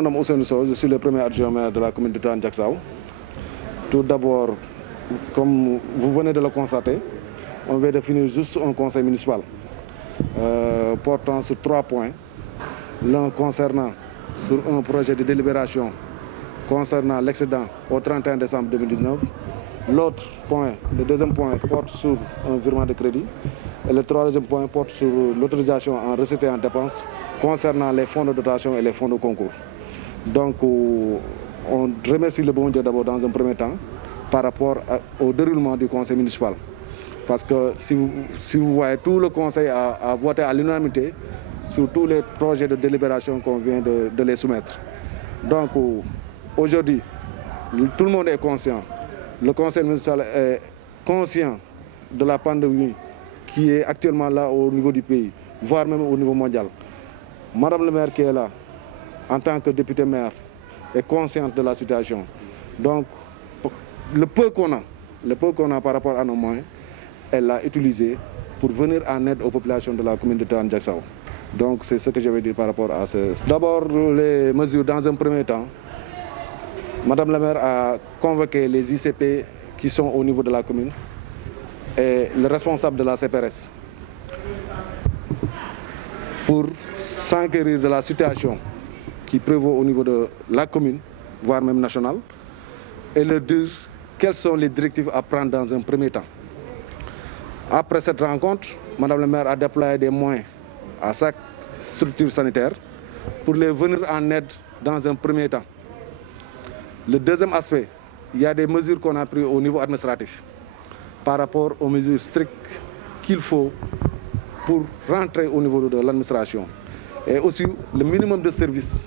mon nom est Ousseynou Sow, je suis le premier adjoint maire de la commune de Tivaouane Diacksao. Tout d'abord, comme vous venez de le constater, on vient de finir juste un conseil municipal portant sur 3 points. L'un concernant sur un projet de délibération concernant l'excédent au 31 décembre 2019. L'autre point, le deuxième point, porte sur un virement de crédit. Et le troisième point porte sur l'autorisation en recettes et en dépenses concernant les fonds de dotation et les fonds de concours. Donc, on remercie le bon Dieu d'abord dans un premier temps par rapport au déroulement du conseil municipal. Parce que si vous voyez, tout le conseil a voté à l'unanimité sur tous les projets de délibération qu'on vient de les soumettre. Donc, aujourd'hui, tout le monde est conscient. Le conseil municipal est conscient de la pandémie qui est actuellement là au niveau du pays, voire même au niveau mondial. Madame le maire qui est là, en tant que députée maire, est consciente de la situation. Donc, le peu qu'on a par rapport à nos moyens, elle l'a utilisé pour venir en aide aux populations de la commune de Tivaouane Diacksao. Donc, c'est ce que je vais dire par rapport à ça. D'abord, les mesures dans un premier temps. Madame la maire a convoqué les ICP qui sont au niveau de la commune et le responsable de la CPRS pour s'enquérir de la situation qui prévaut au niveau de la commune, voire même nationale, et leur dire quelles sont les directives à prendre dans un premier temps. Après cette rencontre, Madame la maire a déployé des moyens à chaque structure sanitaire pour les venir en aide dans un premier temps. Le deuxième aspect, il y a des mesures qu'on a prises au niveau administratif par rapport aux mesures strictes qu'il faut pour rentrer au niveau de l'administration. Et aussi le minimum de services,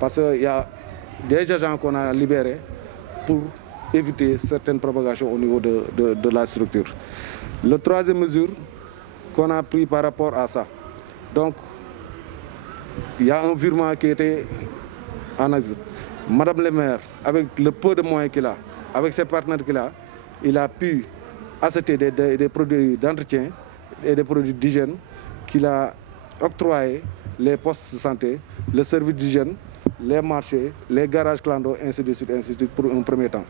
parce qu'il y a des agents qu'on a libérés pour éviter certaines propagations au niveau de la structure. La troisième mesure qu'on a prise par rapport à ça, donc il y a un virement qui était en exil. Madame le maire, avec le peu de moyens qu'il a, avec ses partenaires qu'il a, il a pu acheter des produits d'entretien et des produits d'hygiène qu'il a octroyés, les postes de santé, le service d'hygiène, les marchés, les garages clando, ainsi de suite, pour un premier temps.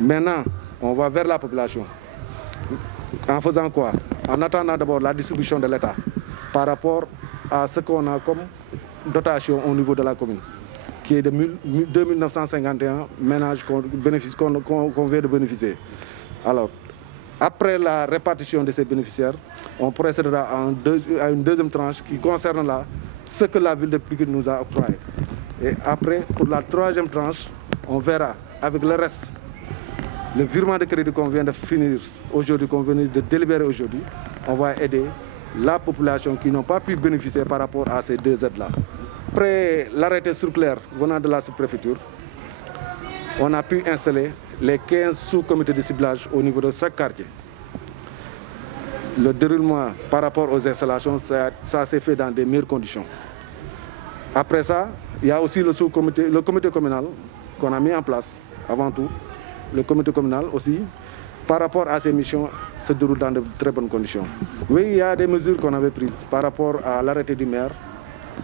Maintenant, on va vers la population. En faisant quoi? En attendant d'abord la distribution de l'État par rapport à ce qu'on a comme dotation au niveau de la commune, qui est de 2951 ménages qu'on vient de bénéficier. Alors, après la répartition de ces bénéficiaires, on procédera à une deuxième tranche qui concerne ce que la ville de Pikine nous a octroyé. Et après, pour la troisième tranche, on verra avec le reste, le virement de crédit qu'on vient de finir aujourd'hui, qu'on vient de délibérer aujourd'hui, on va aider la population qui n'ont pas pu bénéficier par rapport à ces deux aides-là. Après l'arrêté circulaire venant de la sous-préfecture, on a pu installer les 15 sous-comités de ciblage au niveau de chaque quartier. Le déroulement par rapport aux installations, ça s'est fait dans des meilleures conditions. Après ça, il y a aussi le comité communal qu'on a mis en place avant tout. Le comité communal aussi, par rapport à ces missions, se déroule dans de très bonnes conditions. Oui, il y a des mesures qu'on avait prises par rapport à l'arrêté du maire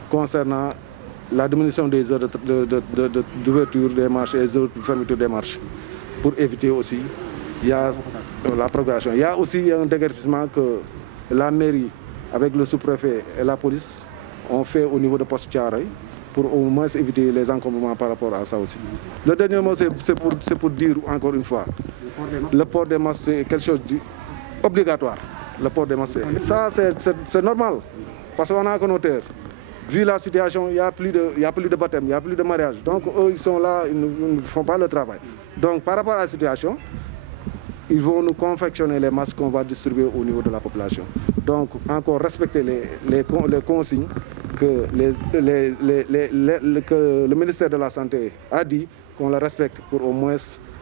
concernant la diminution des heures d'ouverture des marchés et des heures de fermeture des marchés, pour éviter aussi, il y a la progression. Il y a aussi un déguerpissement que la mairie, avec le sous-préfet et la police, ont fait au niveau de Poste Thiaroye, pour au moins éviter les encombrements par rapport à ça aussi. Le dernier mot, c'est pour dire encore une fois, le port des masques, c'est quelque chose d'obligatoire. Le port des masques, ça c'est normal, parce qu'on a un connoteur. Vu la situation, il n'y a plus de baptême, il n'y a plus de mariage. Donc eux, ils sont là, ils ne font pas le travail. Donc par rapport à la situation, ils vont nous confectionner les masques qu'on va distribuer au niveau de la population. Donc encore respecter les consignes que le ministère de la Santé a dit, qu'on le respecte pour au moins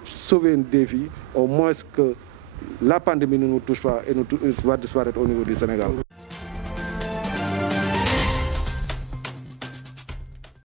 sauver des vies, au moins que la pandémie ne nous touche pas et va disparaître au niveau du Sénégal.